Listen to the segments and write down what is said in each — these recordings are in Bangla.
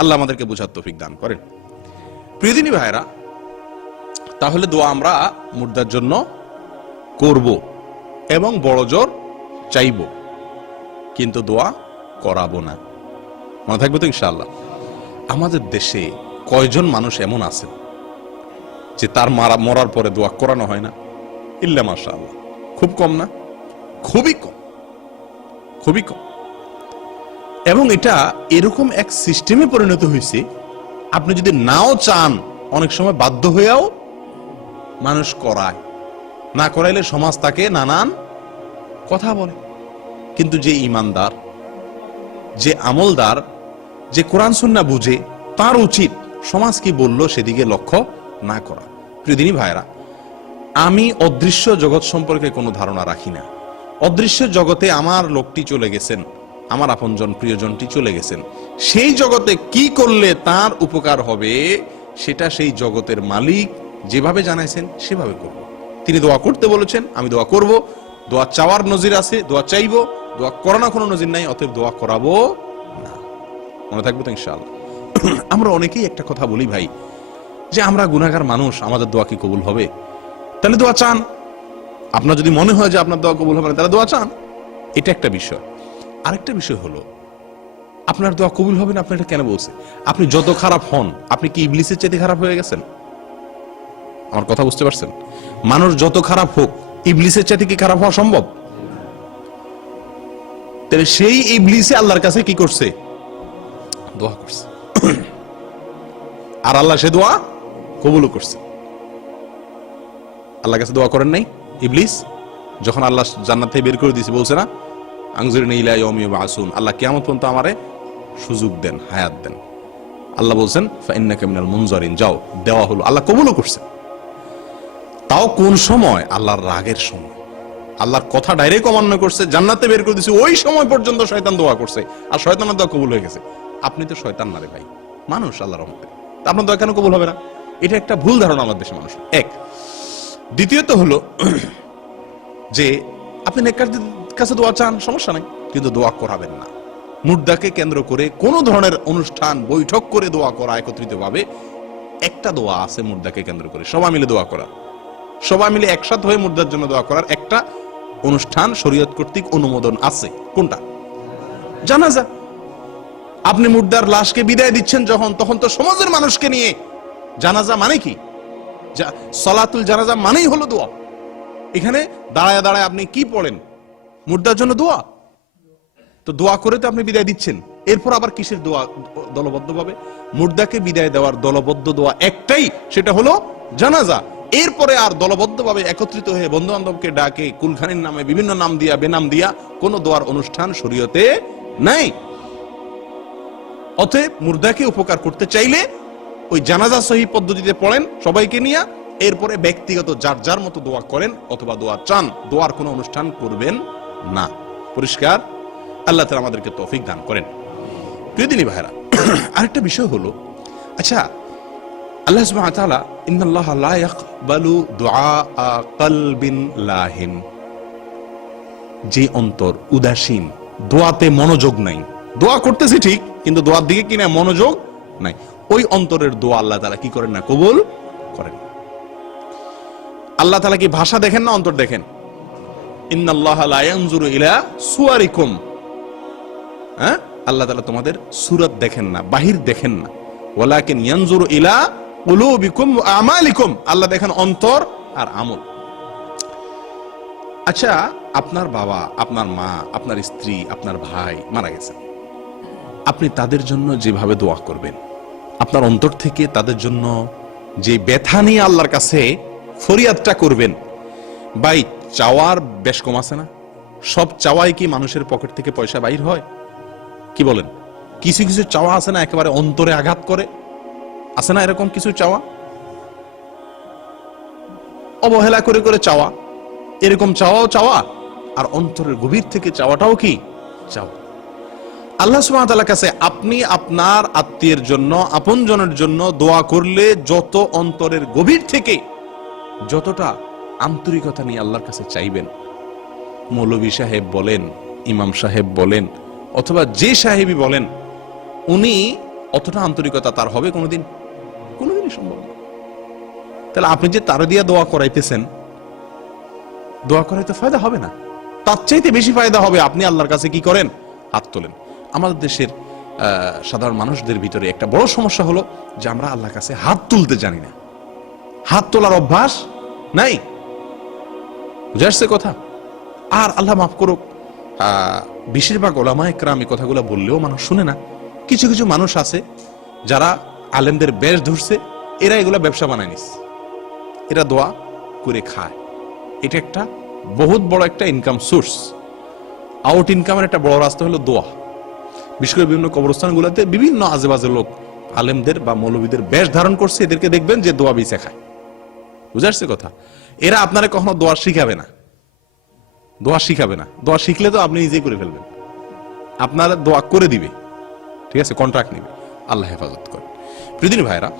আল্লাহ আমাদেরকে বোঝার তৌফিক দান করেন। প্রিয়দিনী ভাইরা তাহলে দোয়া আমরা মুর্দার জন্য করব এবং বড় জোর চাইব, কিন্তু দোয়া করাবো না। মনে থাকবে তো ইনশাআল্লাহ? আমাদের দেশে কয়জন মানুষ এমন আছেন যে তার মারা, মরার পরে দোয়া করানো হয় না? ইল্লা মাশা আল্লাহ খুব কম না? খুবই কম। খুবই কম। এবং এটা এরকম এক সিস্টেমে পরিণত হয়েছে, আপনি যদি নাও চান, অনেক সময় বাধ্য হয়েও মানুষ করায়। না করাইলে সমাজ তাকে নানান কথা বলে। কিন্তু যে ইমানদার, যে আমলদার, যে কোরআন সুন্না বুঝে, তার উচিত সমাজ কি বলল সেদিকে লক্ষ্য না করা। প্রিয়দিনী ভাইরা আমি অদৃশ্য জগৎ সম্পর্কে কোনো ধারণা রাখি না। অদৃশ্য জগতে আমার লোকটি চলে গেছেন। আমার আপনজন প্রিয়জনটি চলে গেছেন। সেই জগতে কি করলে তার উপকার হবে, সেটা সেই জগতের মালিক যেভাবে জানাইছেন, সেভাবে করব। তিনি দোয়া করতে বলেছেন, আমি দোয়া করব। দোয়া চাওয়ার নজির আছে, দোয়া চাইব। দোয়া করানো কোনো নজির নাই, অতএব দোয়া করাবো না। মনে থাকব তো ইনশাআল্লাহ। আমরা অনেকেই একটা কথা বলি ভাই, যে আমরা গুনাহগার মানুষ, আমাদের দোয়া কি কবুল হবে? তাহলে দোয়া চান। আপনার যদি মনে হয় যে আপনার দোয়া কবুল হবে না, তাহলে দোয়া চান। এটা একটা বিষয়। আরেকটা বিষয় হলো, আপনার দোয়া কবুল হবে না, আপনি এটা কেন বলছে আপনি যত খারাপ হন, আপনি কি ইবলিসের চাইতে খারাপ হয়ে গেছেন? আমার কথা বুঝতে পারছেন? মানুষ যত খারাপ হোক, ইবলিসের চাইতে কি খারাপ হওয়া সম্ভব? তাহলে সেই ইবলিসে আল্লাহর কাছে কি করছে? দোয়া করছে। আর আল্লাহ সে দোয়া কবুলও করছে। আল্লাহর কাছে দোয়া করেন নাই? ইবলিস, যখন আল্লাহ জান্নাত থেকে বের করে দিয়েছে, বলছে না আংজুর অমিয় আসুন আল্লাহ কেমন পর্যন্ত আমারে সুযোগ দেন, হায়াত দেন। আল্লাহ বলছেন, ফাইন্নাকা মিনাল মুনজারিন, যাও, দেওয়া হলো। আল্লাহ কবুলও করছে তাও কোন সময়? আল্লাহর রাগের সময়। আল্লাহর কথা ডাইরেক্ট অমান্য করছে, জান্নাতে বের করে দিছে, ওই সময় পর্যন্ত শয়তান দোয়া করছে। আর শয়তানের দোয়া কবুল হয়ে গেছে। আপনি তো শয়তান না রে ভাই। মানুষ আল্লাহর রহমতে। আপনার দোয়া কেন কবুল হবে না? এটা একটা ভুল ধারণা আমার দেশের মানুষ এক, দ্বিতীয়ত হলো যে আপনি নেককার কাছে দোয়া চান, সমস্যা নাই। কিন্তু দোয়া করাবেন না। মুর্দাকে কেন্দ্র করে কোন ধরনের অনুষ্ঠান, বৈঠক করে দোয়া করা একত্রিত ভাবে একটা দোয়া আছে মুর্দাকে কেন্দ্র করে। সবাই মিলে দোয়া করা। সবাই মিলে একসাথে হয়ে মুর্দার জন্য দোয়া করার একটা অনুষ্ঠান শরীয়ত কর্তৃক অনুমোদন আছে। কোনটা? জানাজা। আপনি মুর্দার লাশকে বিদায় দিচ্ছেন যখন, তখন তো সমাজের মানুষকে নিয়ে জানাজা মানে কি? যা- সলাতুল জানাজা মানেই হলো দোয়া। এখানে দাঁড়ায় দাঁড়ায় আপনি কি পড়েন? মুর্দার জন্য দোয়া? তো দোয়া করে তো আপনি বিদায় দিচ্ছেন। এরপর আবার কিসের দোয়া দলবদ্ধভাবে? মুর্দাকে বিদায় দেওয়ার দলবদ্ধ দোয়া একটাই, সেটা হলো জানাজা। এরপরে আর দলবদ্ধভাবে একত্রিত হয়ে বন্ধু বান্ধবকে ডাকে, কুলখানির নামে বিভিন্ন নাম দিয়া, বেনাম দিয়া কোন দোয়ার অনুষ্ঠান শরীয়তে নাই। অতএব মুর্দাকে উপকার করতে চাইলে ওই জানাজা সহি পদ্ধতিতে পড়েন সবাইকে নিয়ে, এরপরে ব্যক্তিগত যার যার মতো দোয়া করেন অথবা দোয়া চান, দোয়ার কোনো অনুষ্ঠান করবেন না। পরিষ্কার? আল্লাহ তালা আমাদেরকে তৌফিক দান করেন। প্রিয়দিনী ভাইরা আরেকটা বিষয় হলো আচ্ছা আল্লাহ কলবিন লাহিন। যে অন্তর উদাসীন দোয়াতে মনোযোগ নাই। দোয়া করতেছি ঠিক, কিন্তু দোয়ার দিকে কিনা মনোযোগ নাই। ওই অন্তরের দোয়া আল্লাহ তালা কি করেন না? কবুল করেন। আল্লাহ তালা কি ভাষা দেখেন না অন্তর দেখেন? ইন্নাল্লাহ লা ইয়ানজুরু ইলা সুয়ারিকুম। হ্যাঁ? আল্লাহ তালা তোমাদের সুরত দেখেন না, বাহির দেখেন না। ওয়ালাকিন ইয়ানজুরু ইলা কুলুবিকুম ওয়া আমালিকুম। আল্লাহ দেখেন অন্তর আর আমল। আচ্ছা আপনার বাবা, আপনার মা, আপনার স্ত্রী, আপনার ভাই মারা গেছে। আপনি তাদের জন্য যেভাবে দোয়া করবেন, আপনার অন্তর থেকে তাদের জন্য যে ব্যথা নিয়ে আল্লাহর কাছে ফরিয়াদটা করবেন ভাই চাওয়ার বেশ কম আছে না? সব চাওয়াই কি মানুষের পকেট থেকে পয়সা বাইর হয়? কি বলেন? কিছু কিছু চাওয়া আছে না একেবারে অন্তরে আঘাত করে? আছে না এরকম কিছু চাওয়া? অবহেলা করে করে চাওয়া। এরকম চাওয়াও চাওয়া। আর অন্তরের গভীর থেকে চাওয়াটাও কি? চাওয়া। আল্লাহ সুবহানাহু কাছে আপনি আপনার আত্মীয়ের জন্য, আপনজনের জন্য দোয়া করলে যত অন্তরের গভীর থেকে যতটা আন্তরিকতা নিয়ে আল্লাহর কাছে চাইবেন। মৌলভী সাহেব বলেন, ইমাম সাহেব বলেন, অথবা যে সাহেবই বলেন, উনি অতটা আন্তরিকতা তার হবে কোনোদিন, কোনোদিনই সম্ভব না। তাহলে আপনি যে তার দিয়ে দোয়া করাইতেছেন, দোয়া করাইতে ফায়দা হবে না। তার চাইতে বেশি ফায়দা হবে আপনি আল্লাহর কাছে কি করেন? হাত তোলেন। আমাদের দেশের সাধারণ মানুষদের ভিতরে একটা বড় সমস্যা হলো যে আমরা আল্লাহর কাছে হাত তুলতে জানি না। হাত তোলার অভ্যাস নাই। বুঝে আসছে কথা? আর আল্লাহ মাফ করুক বেশিরভাগ ওলামা একরাম এই কথাগুলো বললেও মানুষ শুনে না। কিছু কিছু মানুষ আছে যারা আলেমদের বেশ ধরছে, এরা এগুলা ব্যবসা বানায় নিস এরা দোয়া করে খায়। এটা একটা বহুত বড় একটা ইনকাম সোর্স আউট ইনকামের একটা বড় রাস্তা হলো দোয়া। বিশেষ করে বিভিন্ন কবরস্থানগুলোতে বিভিন্ন আজেবাজে লোক আলেমদের বা মৌলবীদের বেশ ধারণ করছে। এদেরকে দেখবেন যে দোয়া বিছে খায়। বুঝে আসছে কথা? এরা আপনারা কখনো দোয়া শিখাবে না। দোয়া শিখাবে না। দোয়া শিখলে তো আপনি নিজেই করে ফেলবেন। আপনার দোয়া করে দিবে। ঠিক আছে? কন্ট্রাক্ট নিবে। আল্লাহ হেফাজত করে প্রিদিনী ভাইরা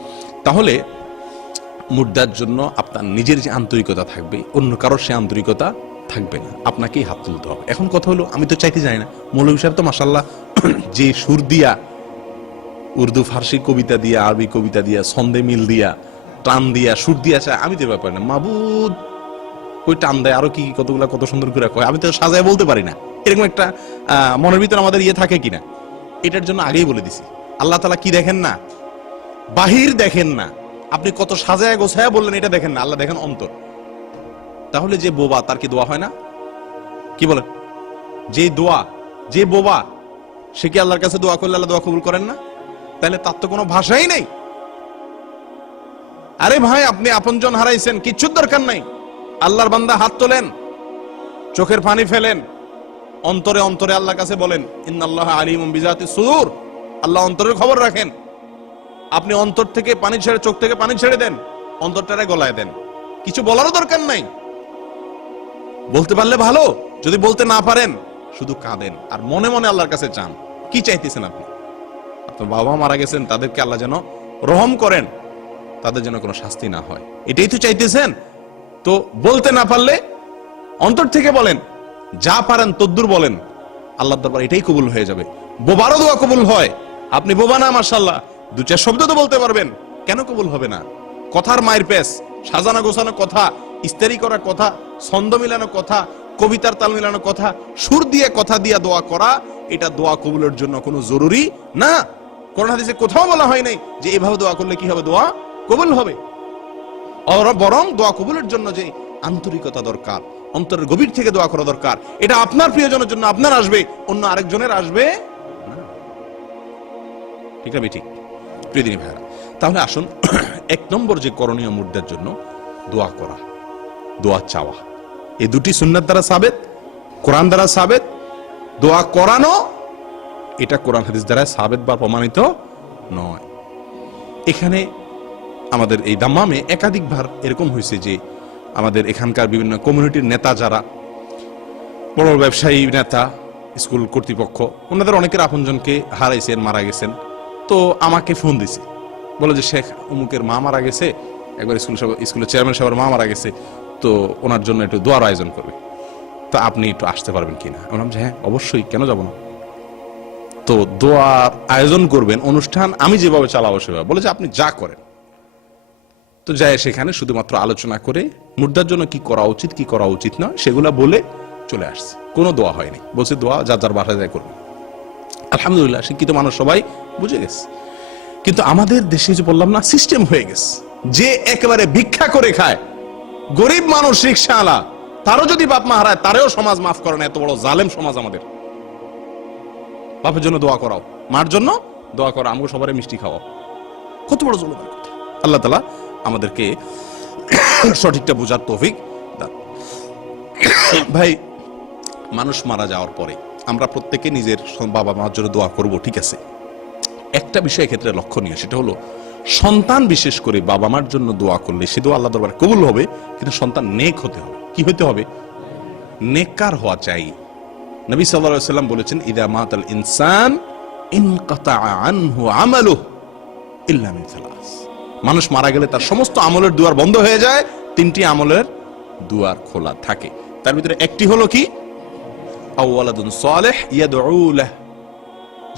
তাহলে মুদ্রার জন্য আপনার নিজের যে আন্তরিকতা থাকবে, অন্য কারোর সে আন্তরিকতা থাকবে না। আপনাকেই হাত তুলতে হবে। এখন কথা হলো, আমি তো চাইতে জানি না। মৌলভী সাহেব তো মাসাল্লাহ যে সুর দিয়া, উর্দু, ফার্সি কবিতা দিয়া, আরবি কবিতা দিয়া, ছন্দে মিল দিয়া টান দিয়া, সুর দিয়া চায়, আমি তো ব্যাপার না। মাবুদ কই টান দেয়, আরও কি কি কতগুলা, কত সুন্দর করে কয়, আমি তো সাজায় বলতে পারি না। এরকম একটা মনের ভিতরে আমাদের ইয়ে থাকে কিনা। এটার জন্য আগেই বলে দিছি। আল্লাহ তালা কি দেখেন না? বাহির দেখেন না। আপনি কত সাজায় গোছায় বললেন, এটা দেখেন না। আল্লাহ দেখেন অন্তর। তাহলে যে বোবা, তার কি দোয়া হয় না? কি বলেন? যে দোয়া, যে বোবা, সে কি আল্লাহর কাছে দোয়া করলে আল্লাহ দোয়া কবুল করেন না? তাহলে তার তো কোনো ভাষাই নেই। আরে ভাই, আপনি আপনজন হারাইছেন, কিচ্ছুর দরকার নাই। আল্লাহর বান্দা হাত তোলেন, চোখের পানি ফেলেন, অন্তরে অন্তরে আল্লাহর কাছে বলেন, ইন্নাল্লাহ আলিম বিজাতি সুদূর। আল্লাহ অন্তরের খবর রাখেন। আপনি অন্তর থেকে পানি ছেড়ে, চোখ থেকে পানি ছেড়ে দেন, অন্তরটারে গলায় দেন। কিছু বলারও দরকার নাই। বলতে পারলে ভালো, যদি বলতে না পারেন, শুধু কাঁদেন, আর মনে মনে আল্লাহর কাছে চান। কি চাইতেছেন আপনি? আপনার বাবা মারা গেছেন, তাদেরকে আল্লাহ যেন রহম করেন। তাদের যেন কোনো শাস্তি না হয়। এটাই তো চাইতেছেন? তো বলতে না পারলে অন্তর থেকে বলেন, যা পারেন তদ্দুর বলেন আল্লাহ দরবার এটাই কবুল হয়ে যাবে। বোবারও দোয়া কবুল হয়। আপনি বোবা না মার্শাল্লাহ দু চার শব্দ তো বলতে পারবেন, কেন কবুল হবে না? কথার মায়ের পেস সাজানো গোছানো কথা, ইস্তারি করা কথা, ছন্দ মিলানো কথা, কবিতার তাল মিলানো কথা, সুর দিয়ে কথা দিয়ে দোয়া করা, এটা দোয়া কবুলের জন্য কোনো জরুরি না। কোরআন হাদিসে কোথাও বলা হয় নাই যে এভাবে দোয়া করলে কি হবে? দোয়া কবুল হবে। বরং দোয়া কবুলের জন্য যে আন্তরিকতা দরকার, অন্তরের গভীর থেকে দোয়া করা দরকার, এটা আপনার প্রিয়জনের জন্য আপনার আসবে, অন্য আরেকজনের আসবে। ঠিক আছে ঠিক প্রিয়দিনী ভাইরা তাহলে আসুন এক নম্বর যে করণীয় মুদ্রার জন্য দোয়া করা, দোয়া চাওয়া। এই দুটি সুন্নাত দ্বারা সাবেত, কোরআন দ্বারা সাবেত, দোয়া করানো, এটা কোরআন হাদিস দ্বারা সাবেত বা প্রমাণিত নয়। এখানে আমাদের এই দাম্মামে একাধিকবার এরকম হয়েছে যে আমাদের এখানকার বিভিন্ন কমিউনিটির নেতা যারা, বড় ব্যবসায়ী নেতা, স্কুল কর্তৃপক্ষ, ওনাদের অনেকের আপনজনকে হারাইছেন, মারা গেছেন। তো আমাকে ফোন দিছে। বলে যে, শেখ, অমুকের মা মারা গেছে, একবার স্কুল সভা- স্কুলের চেয়ারম্যান সাহেবের মা মারা গেছে, তো ওনার জন্য একটু দোয়ার আয়োজন করবে। তো আপনি একটু আসতে পারবেন কিনা বললাম যে হ্যাঁ অবশ্যই, কেন যাব না? তো দোয়ার আয়োজন করবেন, অনুষ্ঠান আমি যেভাবে চালাবো সেভাবে। বলে যে, আপনি যা করেন তো যায় সেখানে শুধুমাত্র আলোচনা করে মুর্দার জন্য কি করা উচিত, কি করা উচিত না সেগুলা বলে চলে আসছে। কোনো দোয়া হয়নি। বলছে দোয়া যার যার বাসায় যায় করবে। আলহামদুলিল্লাহ, শিক্ষিত মানুষ সবাই বুঝে গেছে। কিন্তু আমাদের দেশে যে বললাম না সিস্টেম হয়ে গেছে। যে একেবারে ভিক্ষা করে খায়, গরিব মানুষ রিক্সাওয়ালা, তারও যদি বাপ মা হারায়, তারেও সমাজ মাফ করে না, এত বড় জালেম সমাজ আমাদের। বাপের জন্য দোয়া করাও, মার জন্য দোয়া করো আমাকে সবারই মিষ্টি খাওয়াও। কত বড় জুলুমের কথা। আল্লাহ তালা আমাদেরকে সঠিকটা বোঝার তৌফিক ভাই, মানুষ মারা যাওয়ার পরে আমরা প্রত্যেকে নিজের বাবা মার জন্য দোয়া করব, ঠিক আছে? একটা বিষয় ক্ষেত্রে লক্ষণীয়, সেটা হলো সন্তান বিশেষ করে বাবা মার জন্য দোয়া করলে সে দোয়া আল্লাহ দরবার কবুল হবে, কিন্তু সন্তান নেক হতে হবে। কি হতে হবে? নেককার হওয়া চাই। নবী আলাইহি সাল্লাম বলেছেন, ইদা মাতাল ইনসান ইনকাতা আনহু আমালুহু ইল্লা মিন সালাস। মানুষ মারা গেলে তার সমস্ত আমলের দুয়ার বন্ধ হয়ে যায়, তিনটি আমলের দুয়ার খোলা থাকে। তার ভিতরে একটি হলো কি?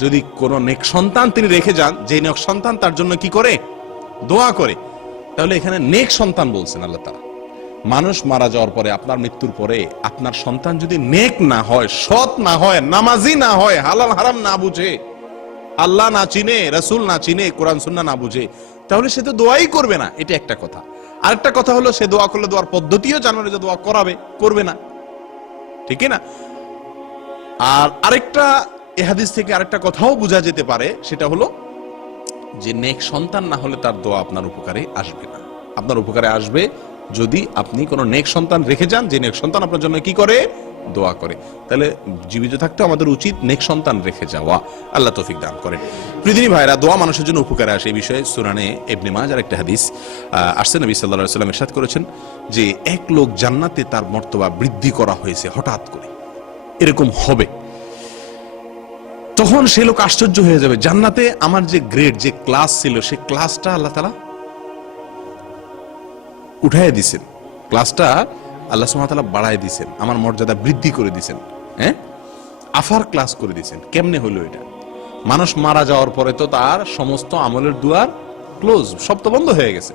যদি কোনো নেক সন্তান তিনি রেখে যান যে নেক সন্তান তার জন্য কি করে? দোয়া করে। তাহলে এখানে নেক সন্তান বলছেন আল্লাহ তারা মানুষ মারা যাওয়ার পরে, আপনার মৃত্যুর পরে, আপনার সন্তান যদি নেক না হয়, সৎ না হয়, নামাজি না হয়, হালাল হারাম না বুঝে, আল্লাহ না চিনে, রসুল না চিনে, কোরআন সুন্না না বুঝে তাহলে সে তো দোয়াই করবে না, এটা একটা কথা। আরেকটা কথা হলো, সে দোয়া করলে দোয়ার পদ্ধতিও জানবে যে দোয়া করাবে, করবে না। ঠিক না? আর আরেকটা এহাদিস থেকে আরেকটা কথাও বোঝা যেতে পারে, সেটা হলো যে নেক সন্তান না হলে তার দোয়া আপনার উপকারে আসবে না। আপনার উপকারে আসবে যদি আপনি কোনো নেক সন্তান রেখে যান, যে নেক সন্তান আপনার জন্য কি করে? দোয়া করে। তাহলে জীবিত থাকতে আমাদের উচিত নেক সন্তান রেখে যাওয়া। আল্লাহ তৌফিক দান করেন। পৃথিবী ভাইরা দোয়া মানুষের জন্য উপকারে আসে এই বিষয়ে সুরানে এবনে মাজার একটা হাদিস আসছে নবী আলাইহি সাল্লাম ইরশাদ করেছেন যে এক লোক জান্নাতে তার মর্তবা বৃদ্ধি করা হয়েছে হঠাৎ করে। এরকম হবে। তখন সে লোক আশ্চর্য হয়ে যাবে, জান্নাতে আমার যে গ্রেড যে ক্লাস ছিল, সে ক্লাসটা আল্লাহ তালা উঠাই দিছেন। ক্লাসটা আল্লাহ সুমাতালা বাড়াই দিছেন, আমার মর্যাদা বৃদ্ধি করে দিছেন হ্যাঁ? আফার ক্লাস করে দিছেন, কেমনে হলো এটা? মানুষ মারা যাওয়ার পরে তো তার সমস্ত আমলের দুয়ার ক্লোজ সব তো বন্ধ হয়ে গেছে।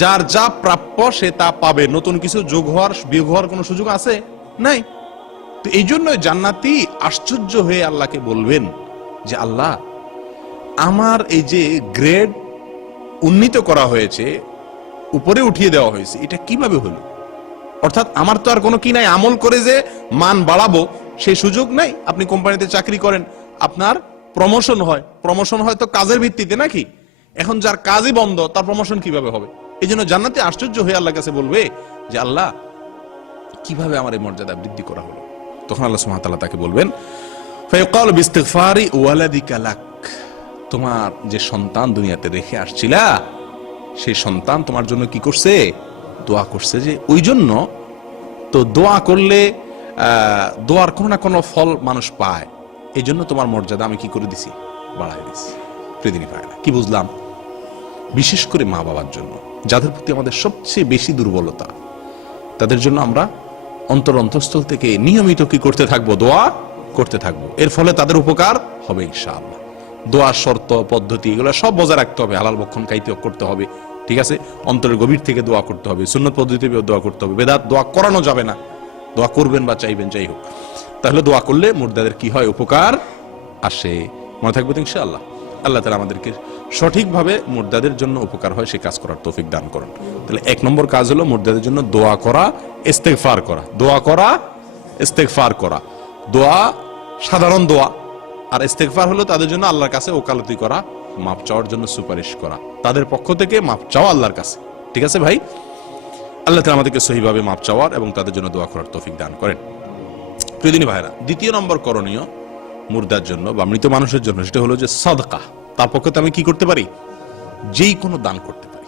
যার যা প্রাপ্য সে তা পাবে। নতুন কিছু যোগ হওয়ার, বিয়োগ হওয়ার কোনো সুযোগ আছে? নাই। তো এই জন্য জান্নাতি আশ্চর্য হয়ে আল্লাহকে বলবেন যে, আল্লাহ, আমার এই যে গ্রেড উন্নীত করা হয়েছে, উপরে উঠিয়ে দেওয়া হয়েছে, এটা কীভাবে হলো? অর্থাৎ আমার তো আর কোনো কি নাই, আমল করে যে মান বাড়াবো, সেই সুযোগ নাই। আপনি কোম্পানিতে চাকরি করেন, আপনার প্রমোশন হয়। প্রমোশন হয় তো কাজের ভিত্তিতে নাকি? এখন যার কাজই বন্ধ, তার প্রমোশন কীভাবে হবে? এই জন্য জান্নাতে আশ্চর্য হয়ে আল্লাহ কাছে বলবে যে, আল্লাহ, কীভাবে আমার এই মর্যাদা বৃদ্ধি করা হলো? তখন আল্লাহ ওয়া তাকে বলবেন তোমার যে সন্তান দুনিয়াতে রেখে আসছিলা, সেই সন্তান তোমার জন্য কি করছে? দোয়া করছে যে ওই জন্য তো দোয়া করলে দোয়ার কোনো না কোনো ফল মানুষ পায়। এই জন্য তোমার মর্যাদা আমি কি করে দিছি? বাড়াই দিছি। প্রতিদিনই পায় না কি বুঝলাম? বিশেষ করে মা বাবার জন্য, যাদের প্রতি আমাদের সবচেয়ে বেশি দুর্বলতা, তাদের জন্য আমরা অন্তর অন্তঃস্থল থেকে নিয়মিত কি করতে থাকব? দোয়া করতে থাকব। এর ফলে তাদের উপকার হবে ইনশাআল্লাহ। দোয়ার শর্ত, পদ্ধতি, এগুলো সব বজায় রাখতে হবে। হালাল বক্ষণ খাইতে করতে হবে। ঠিক আছে? অন্তরের গভীর থেকে দোয়া করতে হবে, সুন্নত পদ্ধতিতে দোয়া করতে হবে। বেদাত দোয়া করানো যাবে না। দোয়া করবেন বা চাইবেন, যাই হোক। তাহলে দোয়া করলে মুর্দাদের কি হয়? উপকার আসে। মনে থাকবে তো ইনশাআল্লাহ? আল্লাহ তালা আমাদেরকে সঠিকভাবে মুর্দাদের জন্য উপকার হয়, সে কাজ করার তৌফিক দান করুন। তাহলে এক নম্বর কাজ হলো মুর্দাদের জন্য দোয়া করা, ইস্তেগফার করা। দোয়া করা, ইস্তেগফার করা। দোয়া সাধারণ দোয়া। আর ইস্তেগফার হলো তাদের জন্য আল্লাহর কাছে ওকালতি করা। মাপ চাওয়ার জন্য সুপারিশ করা। তাদের পক্ষ থেকে মাপ চাওয়া আল্লাহর কাছে। ঠিক আছে ভাই? আল্লাহ তালা আমাদেরকে সহিভাবে মাপ চাওয়ার এবং তাদের জন্য দোয়া করার তৌফিক দান করেন। প্রিয়দিনী ভাইরা দ্বিতীয় নম্বর করণীয় মুর্দার জন্য বা মৃত মানুষের জন্য সেটা হলো যে সদকা। তার পক্ষে তো আমি কি করতে পারি? যেই কোনো দান করতে পারি।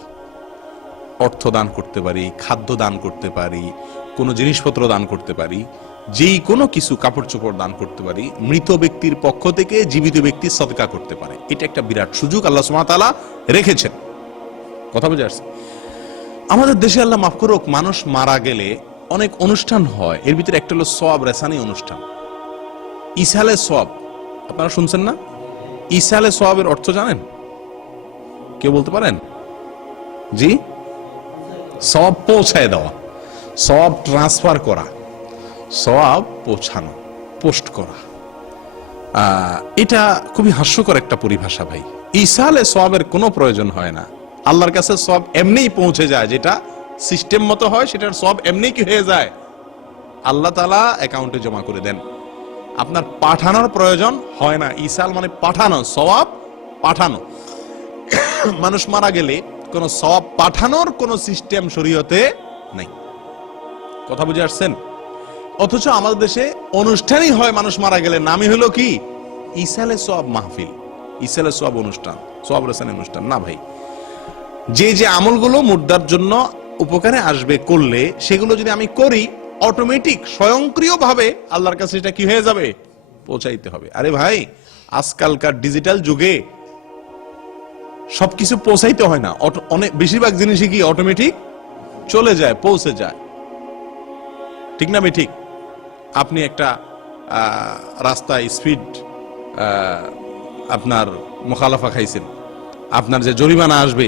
অর্থ দান করতে পারি, খাদ্য দান করতে পারি, কোনো জিনিসপত্র দান করতে পারি যেই কোনো কিছু কাপড় চোপড় দান করতে পারি, মৃত ব্যক্তির পক্ষ থেকে জীবিত ব্যক্তি সদকা করতে পারে। এটা একটা বিরাট সুযোগ আল্লাহ সুমাতালা রেখেছেন। কথা বুঝে আসছে? আমাদের দেশে আল্লাহ মাফ করুক, মানুষ মারা গেলে অনেক অনুষ্ঠান হয়। এর ভিতরে একটা হলো সব রেসানি অনুষ্ঠান। ইসালে সব আপনারা শুনছেন না? ইসালে সবের অর্থ জানেন? কেউ বলতে পারেন? জি? সব পৌঁছায় দেওয়া। সব ট্রান্সফার করা। সব পৌঁছানো, পোস্ট করা। এটা খুবই হাস্যকর একটা পরিভাষা ভাই। ইসালে সবের কোনো প্রয়োজন হয় না। আল্লাহর কাছে সব এমনিই পৌঁছে যায়, যেটা সিস্টেম মতো হয়, সেটার সব এমনি কি হয়ে যায়? আল্লাহ তালা অ্যাকাউন্টে জমা করে দেন। আপনার পাঠানোর প্রয়োজন হয় না। ইসাল মানে পাঠানো, সওয়াব পাঠানো। মানুষ মারা গেলে কোনো সওয়াব পাঠানোর কোনো সিস্টেম শরীয়তে নাই। কথা বুঝে আসছেন? অথচ আমাদের দেশে অনুষ্ঠানই হয় মানুষ মারা গেলে। নামই হলো কি? ইসালে সব মাহফিল। ইসালে সব অনুষ্ঠান সব রেসানি অনুষ্ঠান। না ভাই, যে যে আমলগুলো মুদ্রার জন্য উপকারে আসবে, করলে সেগুলো যদি আমি করি অটোমেটিক স্বয়ংক্রিয়ভাবে আল্লাহর কাছে এটা কি হয়ে যাবে? পৌঁছাইতে হবে। আরে ভাই, আজকালকার ডিজিটাল যুগে সবকিছু পৌঁছাইতে হয় না। অনেক, বেশিরভাগ জিনিসই কি অটোমেটিক চলে যায়, পৌঁছে যায়। ঠিক না আমি ঠিক? আপনি একটা আহ, রাস্তায় স্পিড আপনার মোখালাফা খাইছেন। আপনার যে জরিমানা আসবে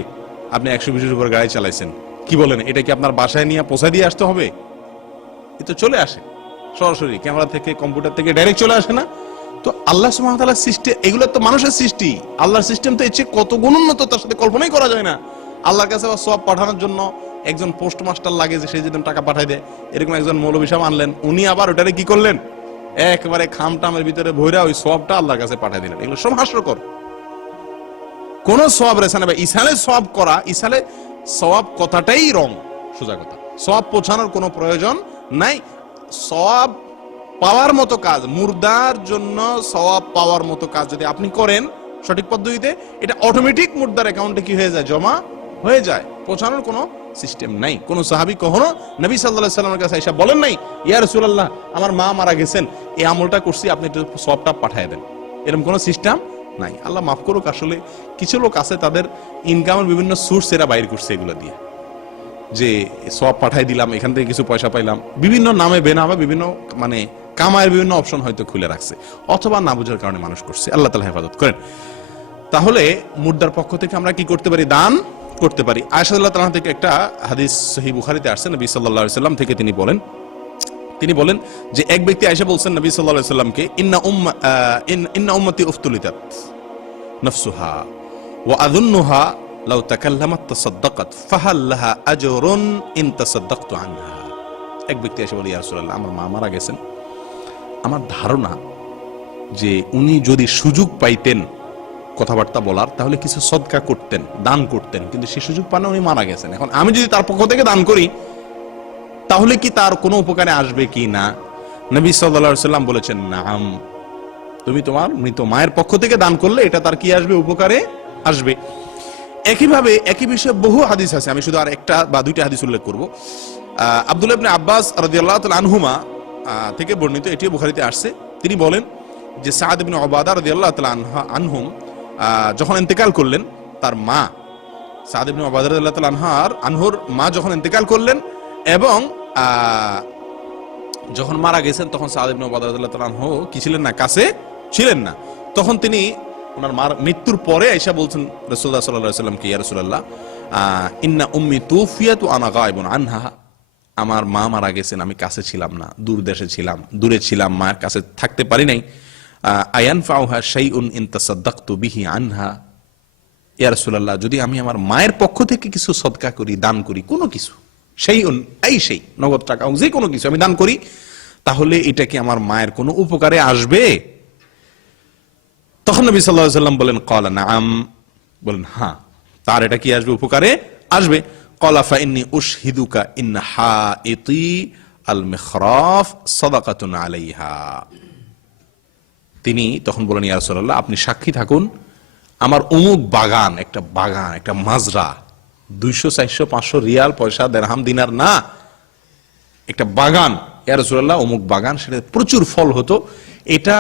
আপনি একশো বিশের উপর গাড়ি চালাইছেন। কি বলেন? এটা কি আপনার বাসায় নিয়ে পৌঁছা দিয়ে আসতে হবে? এ তো চলে আসে। সরাসরি ক্যামেরা থেকে কম্পিউটার থেকে ডাইরেক্ট চলে আসে না। তো আল্লাহ সুমাতালার সৃষ্টি এগুলো তো মানুষের সৃষ্টি। আল্লাহর সিস্টেম তো এর চেয়ে কত গুণ উন্নত তার সাথে কল্পনাই করা যায় না। আল্লাহর কাছে সব পাঠানোর জন্য একজন পোস্ট মাস্টার লাগে যে সেই যেদিন টাকা পাঠাই দেয়, এরকম একজন মৌলবী সাহেব আনলেন। উনি আবার ওটারে কি করলেন? একেবারে খাম টামের ভিতরে ভৈরা ওই সবটা আল্লাহর কাছে পাঠাই দিলেন। এগুলো সব হাস্যকর। কোন সব রেছে না ইসালে সব করা, ইসালে সব কথাটাই রং, সোজা কথা। সব পৌঁছানোর কোনো প্রয়োজন নাই। সব পাওয়ার মতো কাজ, মুর্দার জন্য সওয়াব পাওয়ার মতো কাজ যদি আপনি করেন সঠিক পদ্ধতিতে, এটা অটোমেটিক মুর্দার অ্যাকাউন্টে কি হয়ে যায়? জমা হয়ে যায়। পৌঁছানোর কোনো সিস্টেম নাই। কোন সাহাবি কখনো নবী সাল্লাল্লাহু সাল্লামের কাছে এসে বলেন নাই, ইয়া রাসূলুল্লাহ, আমার মা মারা গেছেন এই আমলটা করছি, আপনি একটু সবটা পাঠিয়ে দেন। এরকম কোনো সিস্টেম নাই। আল্লাহ মাফ করুক, আসলে কিছু লোক আছে, তাদের ইনকামের বিভিন্ন সোর্স এরা বাইর করছে এগুলো দিয়ে। যে সব পাঠাই দিলাম, এখান থেকে কিছু পয়সা পাইলাম। বিভিন্ন নামে বেনামে বিভিন্ন মানে কামায়ের বিভিন্ন অপশন হয়তো খুলে রাখছে, অথবা না বুঝার কারণে মানুষ করছে। আল্লাহ তালা হেফাজত করেন। তাহলে মুর্দার পক্ষ থেকে আমরা কি করতে পারি? দান করতে পারি। আয়সাদুল্লাহ তালা থেকে একটা হাদিস সহি বুখারিতে আসছে, নবী সাল্লাহ সাল্লাম থেকে তিনি বলেন তিনি বলেন যে এক ব্যক্তি আয়সা বলছেন, নবী সাল্লাহ সাল্লামকে, ইন্না উম্মা ইন্না উম্মতি উফতুলিতাত নফসুহা ওয়া আযুন্নুহা লাউ তাকাল্লামাত তাসাদ্দাকাত, ফাহাল লাহা আজরুন ইন তাসাদ্দাকতু আনহা। এক ব্যক্তি এসে বলে, ইয়া আমার মা মারা গেছেন। আমার ধারণা যে উনি যদি সুযোগ পাইতেন কথাবার্তা বলার, তাহলে কিছু সদকা করতেন, দান করতেন, কিন্তু সে সুযোগ পান উনি মারা গেছেন। এখন আমি যদি তার পক্ষ থেকে দান করি, তাহলে কি তার কোনো উপকারে আসবে কি না? নবী সাল্লাল্লাহু সাল্লাম বলেছেন নাম তুমি তোমার মৃত মায়ের পক্ষ থেকে দান করলে, এটা তার কি আসবে? উপকারে আসবে। একইভাবে, একই বিষয়ে বহু হাদিস আছে, আমি শুধু আর একটা বা দুইটা হাদিস উল্লেখ করব। আব্দুল ইবনে আব্বাস রাদিয়াল্লাহু আনহুমা থেকে বর্ণিত, এটিও বুখারীতে আসছে। তিনি বলেন যে সাদ ইবনে উবাদা আনহুম যখন ইন্তেকাল করলেন, তার মা সাদ ইবনে উবাদা রাদিয়াল্লাহু তাআলা আনহার আনহুর মা যখন ইন্তেকাল করলেন এবং যখন মারা গেছেন, তখন সাদ ইবনে উবাদা রাদিয়াল্লাহু তাআলা আনহু কি ছিলেন না? কাছে ছিলেন না। তখন তিনি ওনার মার মৃত্যুর পরে আয়েশা বলছেন আলাইহি সাল্লাম কি, ইয়া রাসূলুল্লাহ? ইন্না উম্মি তুফিয়াত ওয়া আনা গায়বুন আনহা। আমার মা মারা গেছেন, আমি কাছে ছিলাম না, দূর দেশে ছিলাম, দূরে ছিলাম, মায়ের কাছে থাকতে পারি নাই। ইন তাসাদ্দাকতু বিহি আনহা। যদি আমি আমার মায়ের পক্ষ থেকে কিছু সদকা করি, দান করি, কোনো কিছু সেই উন- এই সেই নগদ টাকা যে কোনো কিছু আমি দান করি, তাহলে এটা কি আমার মায়ের কোনো উপকারে আসবে? তখন নবী আলাইহি সাল্লাম বলেন কলা নাম বলেন হ্যাঁ তার এটা কি আসবে, উপকারে আসবে? কলা ফা ইন্নি উশহিদুকা ইন হাইতি আল মিখরাফ সাদাকাতুন আলাইহা। তিনি তখন বলেন, ইয়া রাসূলুল্লাহ, আপনি সাক্ষী থাকুন। আমার অমুক বাগান, একটা বাগান, একটা মাজরা, দুইশো, চারশো, পাঁচশো রিয়াল পয়সা, দেড়হাম, দিনার না, একটা বাগান। ইয়া অমুক বাগান সেটা প্রচুর ফল হতো। এটা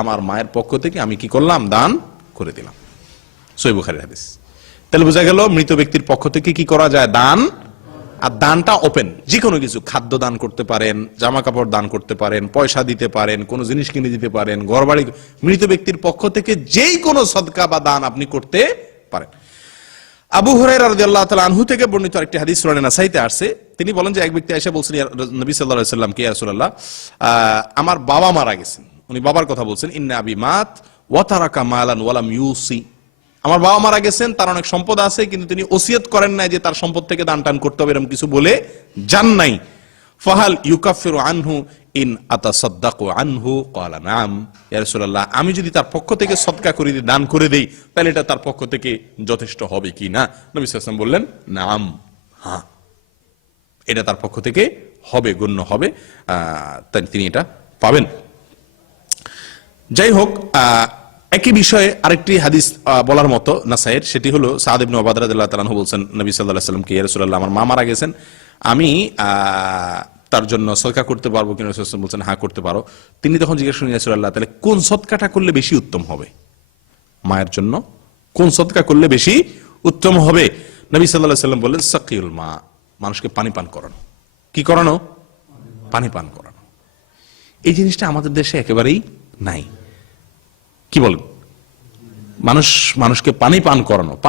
আমার মায়ের পক্ষ থেকে আমি কি করলাম? দান করে দিলাম। সই বুখারীর হাদিস। তাহলে বোঝা গেল, মৃত ব্যক্তির পক্ষ থেকে কি করা যায়? দান আর দানটা ওপেন যে কোনো কিছু, খাদ্য দান করতে পারেন জামা কাপড় দান করতে পারেন, পয়সা দিতে পারেন, কোনো জিনিস কিনে দিতে পারেন ঘর বাড়ি মৃত ব্যক্তির পক্ষ থেকে যেই কোনো সদকা বা দান আপনি করতে পারেন। আবু তাআলা আনহু থেকে বর্ণিত একটি হাদিস সুনানে নাসাইতে আসছে। তিনি বলেন যে, এক ব্যক্তি এসে বলছেন নবী সাল্লাল্লাহু সাল্লাম, কে আমার বাবা মারা গেছেন। উনি বাবার কথা বলছেন, ইন্না আবি মাত, ওয়া তারাকা মালান ওয়ালাম ইউসি। আমার বাবা মারা গেছেন, তার অনেক সম্পদ আছে, কিন্তু তিনি ওসিয়ত করেন নাই যে তার সম্পদ থেকে দান টান করতে হবে এরকম কিছু বলে যান নাই। ফাহাল ইউকাফিরু আনহু ইন আতাসাদ্দাকু আনহু, ক্বালা নাম, ইয়া রাসূলুল্লাহ, আমি যদি তার পক্ষ থেকে সদকা করে দিই দান করে দেই, তাহলে এটা তার পক্ষ থেকে যথেষ্ট হবে কি না? নবী ওয়াসাল্লাম বললেন, নাম হ্যাঁ এটা তার পক্ষ থেকে হবে, গণ্য হবে। তিনি এটা পাবেন। যাই হোক একই বিষয়ে আরেকটি হাদিস বলার মতো নাসাইয়ের সেটি হলো সাদ ইবনে ওবাদ রাদিয়াল্লাহু বলছেন, নবী সাল্লাল্লাহু আলাইহি ওয়াসাল্লাম কে, ইয়া আমার মা মারা গেছেন, আমি তার জন্য সদকা করতে পারব কিনা ওয়াসাল্লাম বলছেন হ্যাঁ করতে পারো। তিনি তখন জিজ্ঞেস করেন রাসূলুল্লাহ, তাহলে কোন সদকাটা করলে বেশি উত্তম হবে? মায়ের জন্য, কোন সদকা করলে বেশি উত্তম হবে? নবী সাল্লাল্লাহু আলাইহি ওয়াসাল্লাম বললেন, সাকিউল মা, মানুষকে পানি পান করানো। কি করানো? পানি পান করানো। এই জিনিসটা আমাদের দেশে একেবারেই নাই। কি বলেন? মানুষ মানুষকে পানি পান করানো। পানি